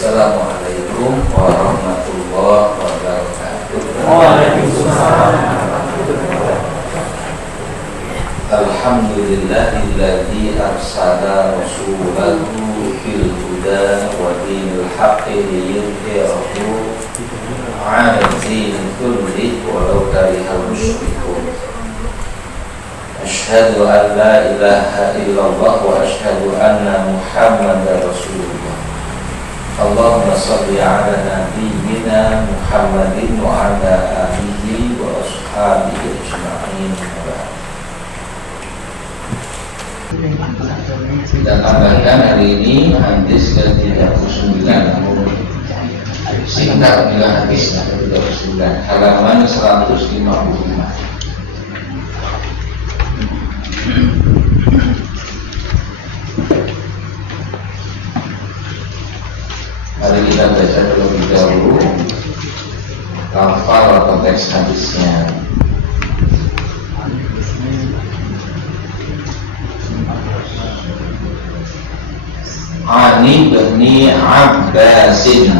Assalamualaikum warahmatullahi wabarakatuh. Waalaikumsalam. Alhamdulillahilladzi arsala rasulahu bil huda wa dinil haqqi liyudhhirahu 'ala ad-dini kullihi walau karihal musyrikun. Asyhadu an la ilaha illallah wa asyhadu anna Muhammadar Rasulullah. Allahumma shalli ala nabiyyina Muhammadin wa ala alihi wa ashabihi ajma'in. Kita tambahkan hari ini hadis ke-39. Singkat bila hadis ke-39, halaman 155. Mari kita baca terlebih dahulu lafal atau teks hadisnya. Ani bin Abbasin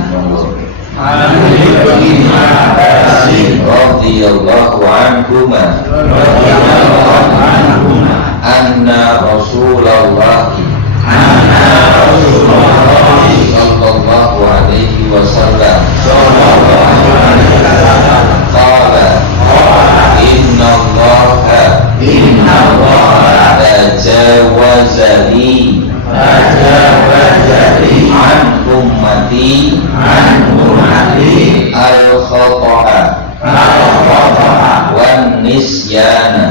radhiyallahu anhuma anna Rasulullah sallallahu alaihi wasallam qala inna Allah tajawaza li an ummati al-khata'a wan nisyana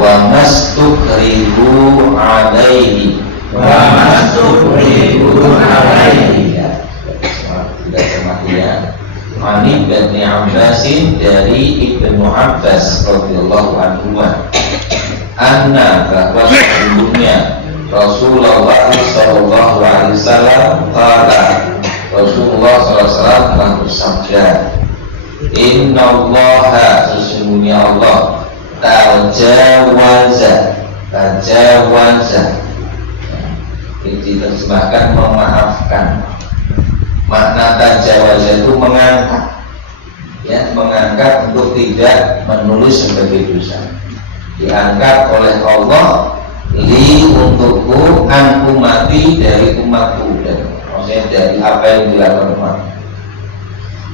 wa mastukrihu alaihi Ani bin Abbasin dari Ibnu Abbas radhiyallahu anhu anna bahwa sesungguhnya Rasulullah sallallahu alaihi wasallam qala Rasulullah sallallahu alaihi wasallam telah bersabda innallaha sesungguhnya Allah tajawaza diterjemahkan memaafkan. Makna tajawaza itu mengangkat, ya, mengangkat untuk tidak menulis sebagai dosa. Diangkat oleh Allah li untukku an umati dari umatku, dan maksudnya dari apa yang dilakukan umat.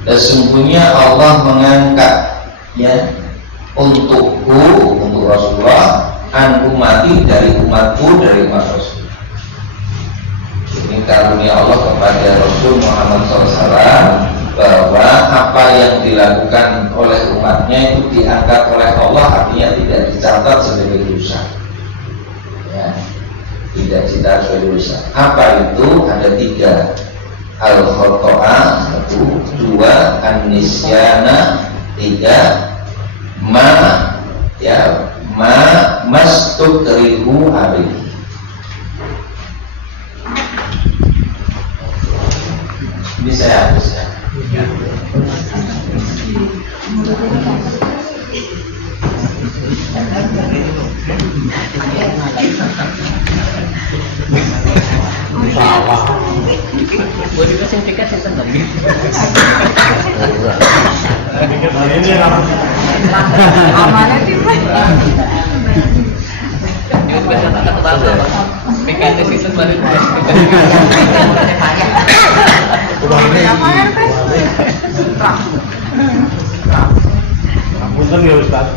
Sesungguhnya Allah mengangkat, ya, untukku, untuk Rasulullah an umati dari umatku, dari umat Rasul. Ini karunia Allah kepada Rasul Muhammad SAW bahwa apa yang dilakukan oleh umatnya itu diangkat oleh Allah, artinya tidak dicatat sebagai dosa, ya, tidak dicatat sebagai dosa. Apa itu? Ada 3: al-khoto'a, 2 an-nisyana, 3 ma mastukrihu alaihi. Ini saya hapuskan. Boleh juga singkat saya lagi. Ini amanah sih, Pak. Ini biasa tak tahu. PKT sistem baru. Punten ya Ustaz.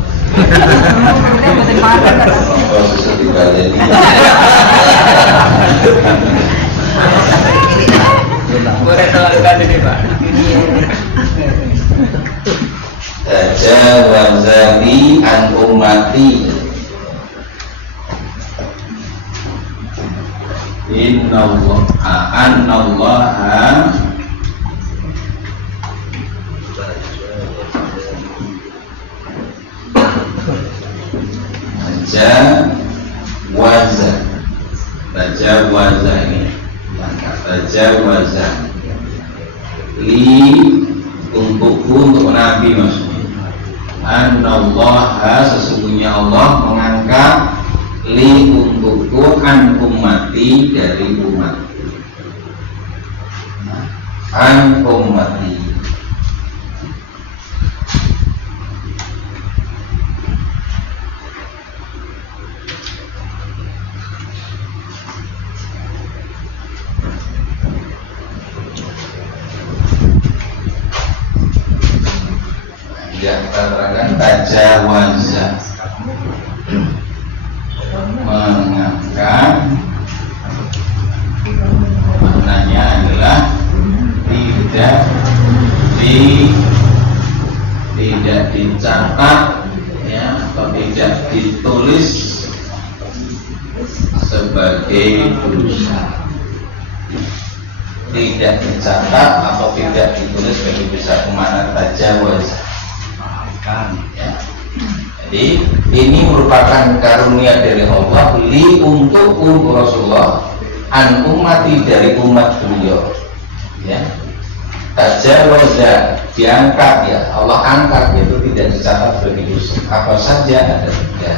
Proses dibalik. Boleh tolakkan ini, Pak. Tajawazali an ummati annallaha tajawaza ini tajawaza li untukku, untuk Nabi maksudnya. Anallaha, sesungguhnya Allah mengangkat li untukku an ummati, dari umat. an ummati. Yang kita terangkan tajawaza, mengangkat, maknanya adalah tidak dicatat ya, atau tidak ditulis sebagai dosa, tidak dicatat atau tidak ditulis sebagai dosa. Kemana tajawaza ya. Jadi ini merupakan karunia dari Allah untuk Rasulullah an ummati, dari umat beliau ya. Tajawaza diangkat ya, Allah angkat, yaitu tidak dicatat sebagai dosa. Apa saja ada tiga.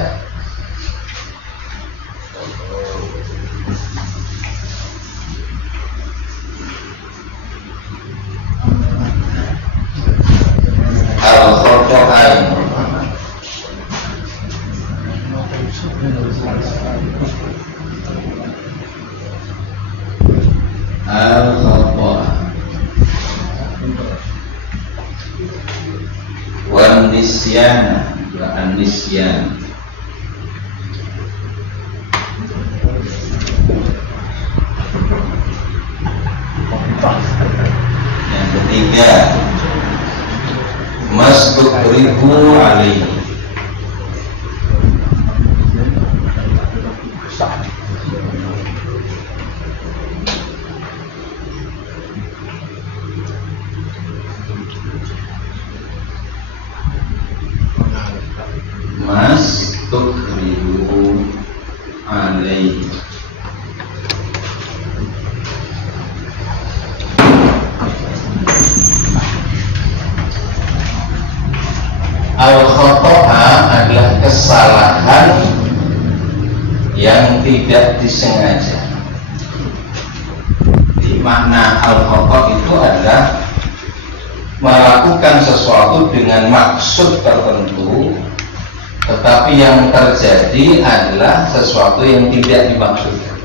Al-Khota'ain Al-Khota'ain Wan-Nisyan An-Nisyan. Yang ketiga mastukrihu alaihi, mastukrihu alaihi. Al-Khoto'a adalah kesalahan yang tidak disengaja. Di makna al-Khoto' itu adalah melakukan sesuatu dengan maksud tertentu, tetapi yang terjadi adalah sesuatu yang tidak dimaksudkan.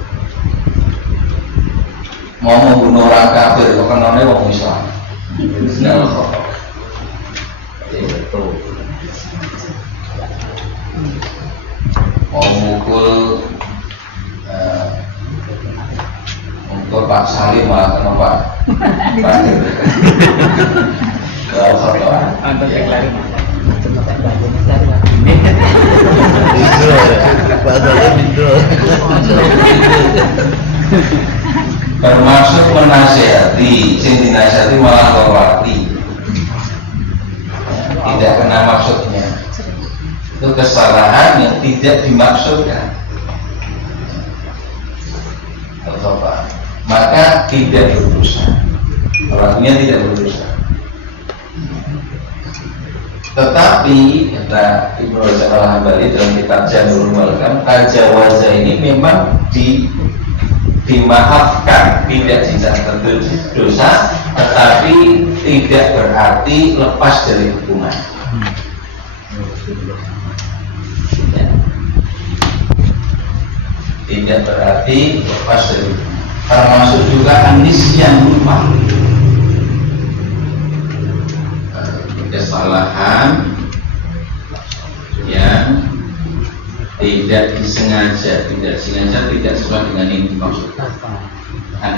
Mau membunuh orang kafir, bukan orang yang Islam. Itu al-Khoto'. Betul. Mau mukul untuk Pak Salim malah kena Pak Terakhir. Kalau Khoto'ah termasuk menasihati, sing dinasihati malah lewati, tidak kena maksudnya. Itu kesalahan yang tidak dimaksudkan. Maka tidak berdosa, orangnya tidak berdosa. Tetapi kata Ibnu Rajab Al-Hambali dalam kitab Jamul Walkam, tajawaza ini memang dimaafkan, tidak dicatat dosa, tetapi tidak berarti lepas dari hukuman. Ya. Tidak berarti lepas dari hukuman. Termasuk juga nisyan, lupa, kesalahan yang tidak disengaja, tidak sesuai dengan yang dimaksudkan.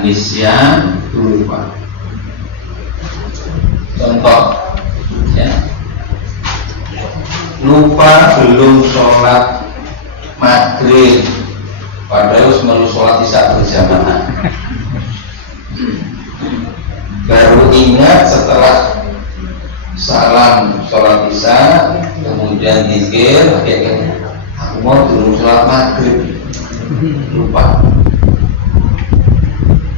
Nisyan, lupa. Contoh ya, lupa belum sholat maghrib, padahal harus sholat isya berjamaah. Baru ingat setelah salam sholat isya, kemudian zikir, aku mau belum sholat maghrib, lupa.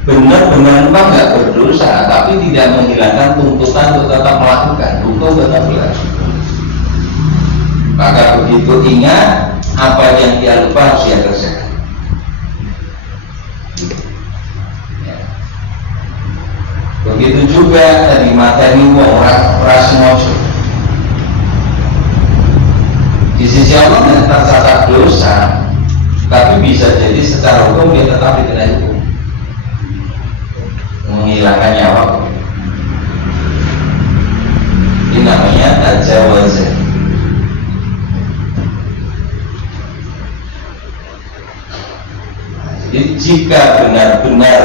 Benar-benar lupa nggak berdosa, tapi tidak menghilangkan tuntutan untuk tetap melakukan, untuk tetap berlaku. Maka begitu ingat apa yang dia lupa harus dia kerjakan. Begitu juga dari materi orang sengaja. Di sisi Allah tidak tercatat dosa, tapi bisa jadi secara hukum dia tetap dikenai hukum, menghilangkan nyawa. Ini namanya tajawazan. Jadi jika benar-benar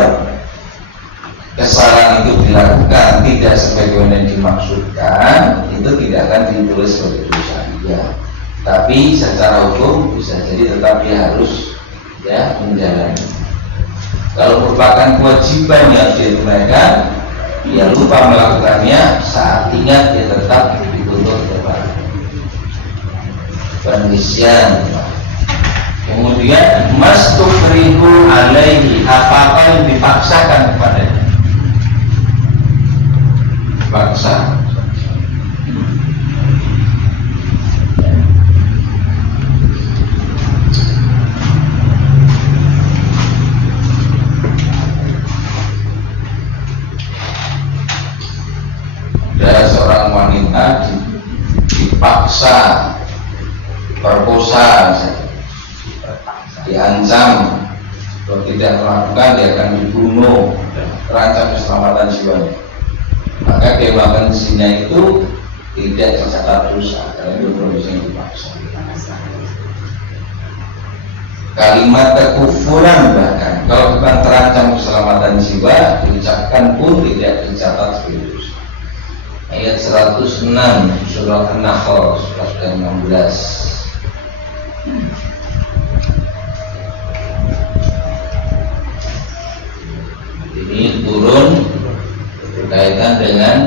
kesalahan itu dilakukan tidak sebagaimana yang dimaksudkan, itu tidak akan ditulis sebagai dosa, ya. Tapi secara hukum bisa jadi tetap dia harus menjalani. Kalau merupakan kewajiban yang dia tunaikan, dia lupa melakukannya, saat ingat dia tetap dituntut kepada penisian. Kemudian mastukrihu alaihi, apa-apa yang dipaksakan kepadanya. Paksa. Ada seorang wanita dipaksa, perkosa, diancam, kalau tidak melakukan dia akan dibunuh, terancam keselamatan jiwanya. Maka kewajiban zina itu tidak tercatat dosa karena itu kondisi yang dipaksa. Kalimat kekufuran bahkan kalau bukan terancam keselamatan jiwa diucapkan pun tidak dicatat sebagai dosa. Ayat 106 surah An-Nahl surah 16. Ini turun berkaitan dengan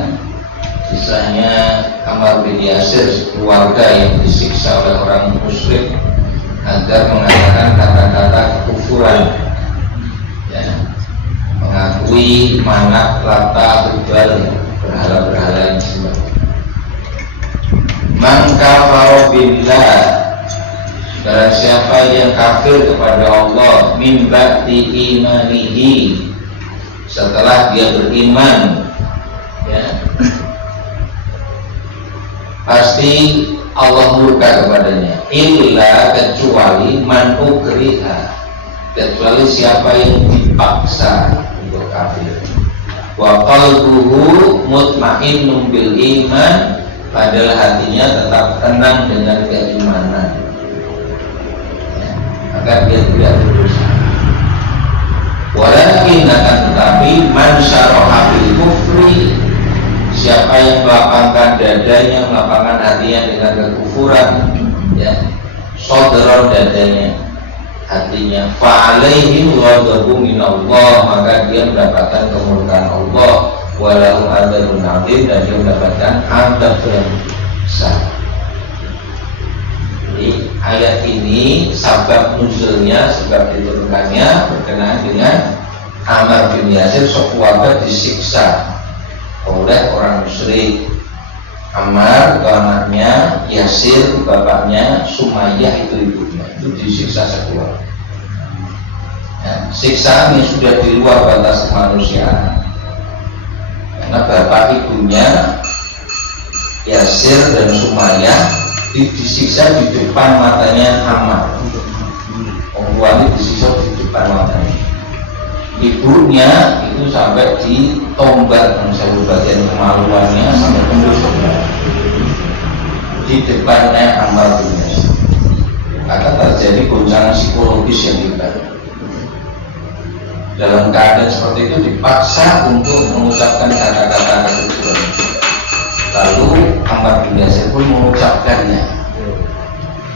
kisahnya Ammar bin Yasir, keluarga yang disiksa oleh orang musyrik agar mengatakan kata-kata kekufuran, mengakui Manat, Lata, Hubal, berhala-berhala yang disembah. Man kafara billah, barang siapa yang kafir kepada Allah, min ba'di imanihi, setelah dia beriman, pasti Allah murka kepadanya. Illa, kecuali man ukriha, kecuali siapa yang dipaksa untuk kafir. Wa qalbuhu mutmainnun bil iman, padahal hatinya tetap tenang dengan keimanan, maka dia tidak berdosa. Walakin akan tetapi man syaraha bil kufri, siapa yang melapangkan dadanya, melapangkan hatinya dengan kekufuran, sodron dadanya, hatinya, fa'alaihim ghadabun minallah, maka dia mendapatkan kemurkaan Allah, walau adzabun adzim, dan dia mendapatkan azab yang besar. Jadi ayat ini sebab nuzulnya, sebab diturunkannya berkenaan dengan Ammar bin Yasir, sekeluarga disiksa oleh orang musyrik. Ammar itu anaknya, Yasir bapaknya, Sumayyah itu ibunya, itu disiksa sekeluarga. Siksaan ini sudah di luar batas kemanusiaan, karena bapak ibunya Yasir dan Sumayyah disiksa di depan matanya Ammar. Orang ini disiksa di depan matanya. Ibunya itu sampai ditombat, misalnya bagian kemaluannya sampai tembusnya di depannya Ammar bin Yasir. Maka terjadi goncangan psikologis yang hebat. Dalam keadaan seperti itu dipaksa untuk mengucapkan kata-kata kekufuran. Lalu Ammar bin Yasir pun mengucapkannya.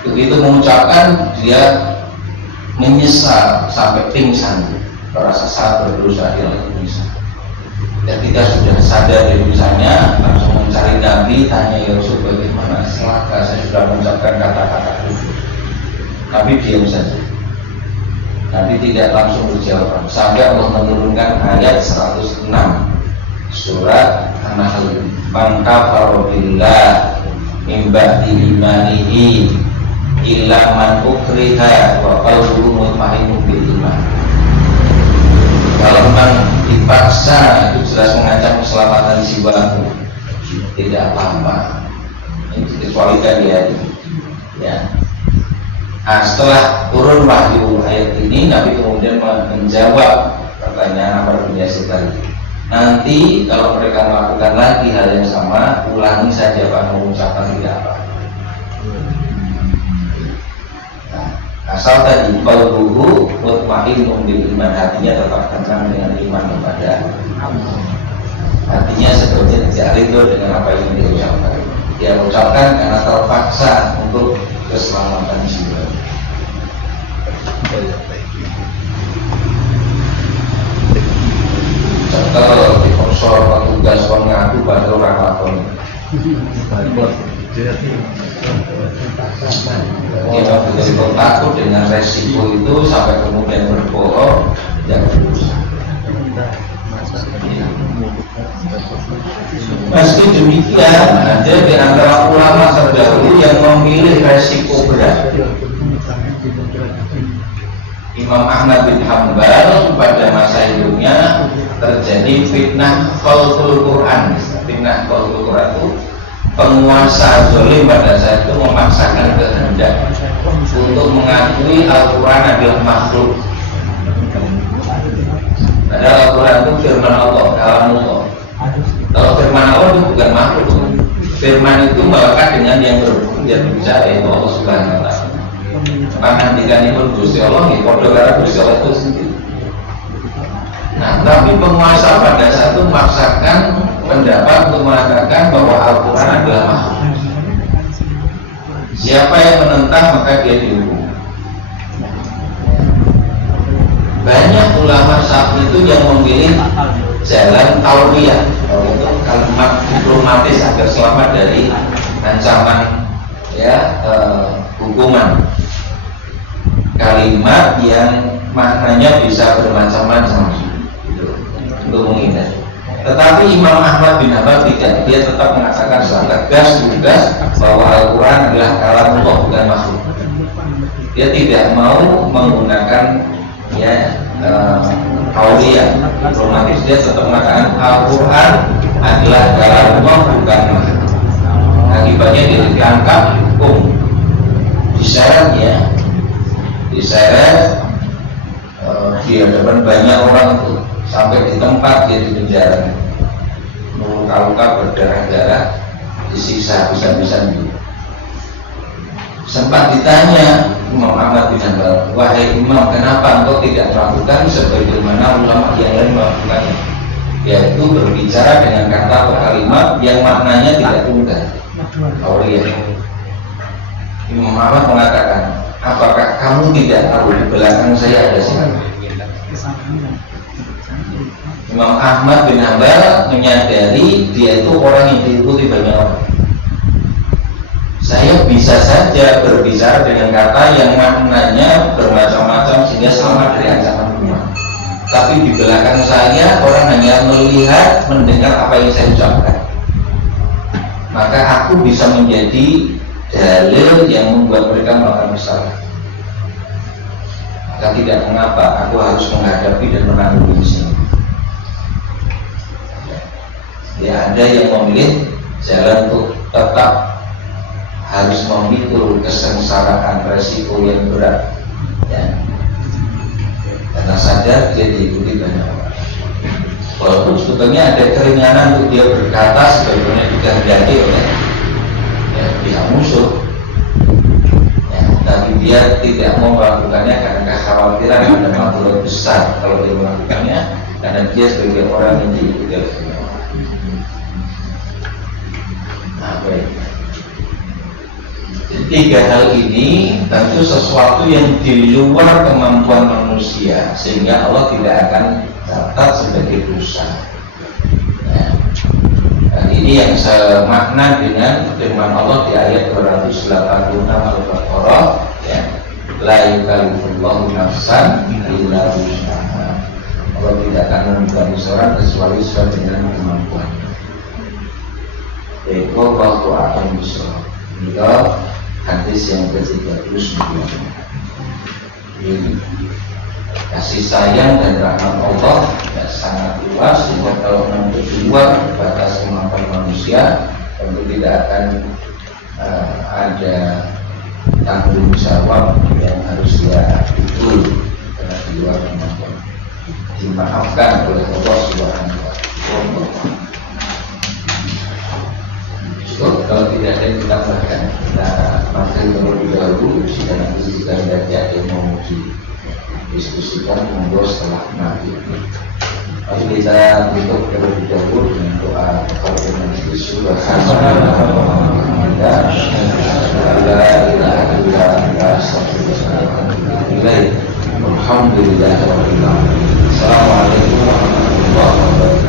Begitu mengucapkan, dia menyesal sampai pingsan, merasa sangat berdosa, dia langsung pingsan. Ketika sudah sadar dari dosanya, langsung mencari Nabi, tanya, ya Rasul, bagaimana? Celaka, saya sudah mengucapkan kata-kata kufur. Tapi diam saja. Nabi tidak langsung berjawab sampai Allah menurunkan ayat 106 surat An-Nahl. Man kafara billah min ba'di imanihi illa man ukriha wa qalbuhu mutmainnun bil iman. Kalau memang dipaksa itu jelas mengancam keselamatan jiwamu, tidak apa-apa. Ini dikecualikan dia itu. Ya. Nah, setelah turun wahyu ayat ini, Nabi kemudian menjawab pertanyaan Ammar bin Yasir tadi. Nanti kalau mereka melakukan lagi hal yang sama, ulangi saja Pak, mengucapkan tidak apa. Nah, asal tadi qalbuhu mutmainnun bil iman, hatinya tetap tenang dengan iman kepada Allah. Hatinya sebetulnya tidak ridho dengan apa yang dia ucapkan. Dia ucapkan karena terpaksa untuk keselamatan jiwa. Contoh di konsol petugas mengaku pada orang lakon. Kita betul-betul takut dengan resiko itu sampai kemudian berbohong dan berusaha. Meski demikian, ada di antara ulama terdahulu yang memilih resiko berat. Imam Ahmad bin Hanbal pada masa hidupnya terjadi fitnah khalqul Quran. Fitnah khalqul Quran itu penguasa zalim pada saat itu memaksakan kehendak untuk mengakui Al-Quran adalah makhluk. Padahal Al-Quran itu firman Allah, kalamullah. Kalau firman Allah itu bukan makhluk. Firman itu melekat dengan yang berbicara, yaitu Allah Subhanahu wa Ta'ala. Pangandikanipun Gusti Allah nggih padha karo Gusti Allah itu sendiri. Nah, tapi penguasa pada saat itu memaksakan pendapat untuk mengatakan bahwa Al-Quran adalah makhluk. Siapa yang menentang maka dia dihukum. Banyak ulama saat itu yang memilih jalan tauriyah, untuk kalimat diplomatis agar selamat dari ancaman hukuman. Kalimat yang maknanya bisa bermacam-macam untuk menghindar. Tetapi Imam Ahmad bin Hanbal tidak, dia tetap mengatakan secara tegas bahwa Al-Quran adalah kalamullah, bukan makhluk. Dia tidak mau menggunakan tauriyah diplomatis. Dia tetap mengatakan Al-Quran adalah kalamullah, bukan makhluk. Akibatnya dia ditangkap, hukum, diseret di hadapan banyak orang itu, sampai di tempat dia di penjara, luka-luka berdarah-darah, disiksa bisa-bisa gitu. Sempat ditanya Imam Ahmad bin Hanbal, wahai Imam, kenapa engkau tidak melakukan sebagaimana ulama yang lain melakukannya, yaitu berbicara dengan kata atau kalimat yang maknanya tidak tunggal. Imam Ahmad mengatakan, apakah kamu tidak tahu di belakang saya ada siapa? Imam Ahmad bin Hanbal menyadari dia itu orang yang diikuti banyak orang. Saya bisa saja berbicara dengan kata yang maknanya bermacam-macam sehingga selamat dari ancaman hukuman. Tapi di belakang saya orang hanya melihat, mendengar apa yang saya ucapkan. Maka aku bisa menjadi dalil yang membuat mereka melakukan kesalahan. Maka tidak mengapa aku harus menghadapi dan menanggung di sini. Ya, ada yang memilih jalan untuk tetap harus memikul kesengsaraan resiko yang berat, ya. Karena sadar dia diikuti banyak orang. Walaupun sebetulnya ada keringanan untuk dia berkata sebagaimana dikehendaki oleh pihak musuh, ya, tapi dia tidak mau melakukannya karena kekhawatiran ada masalah besar kalau dia melakukannya, karena dia sebagai orang yang diikuti oleh banyak orang. Tiga hal ini tentu sesuatu yang di luar kemampuan manusia, sehingga Allah tidak akan catat sebagai dosa. Dan ini yang semakna dengan firman Allah di ayat 286 Al-Baqarah, ya, la yukallifullahu nafsan illa wus'aha. Allah tidak akan membebani seorang kecuali sesuai dengan kemampuan. Itu waktu akan bisa. Hingga hadis yang ke-39 ini kasih sayang dan rahmat Allah ya, sangat luas, sehingga kalau menuntut di luar batas kemampuan manusia tentu tidak akan ada tanggung jawab yang harus dia pikul karena di luar kemampuan. Dimaafkan oleh Allah Subhanahu wa Ta'ala. Cukup, kalau tidak ada yang kita bahkan kita materi terlebih dahulu, jika nanti kita tidak ada yang mau didiskusikan monggo setelah nanti. Mari kita tutup terlebih dahulu dengan doa kepada Nabi Subhanahu wa Ta'ala. Alhamdulillah. Assalamualaikum warahmatullahi wabarakatuh.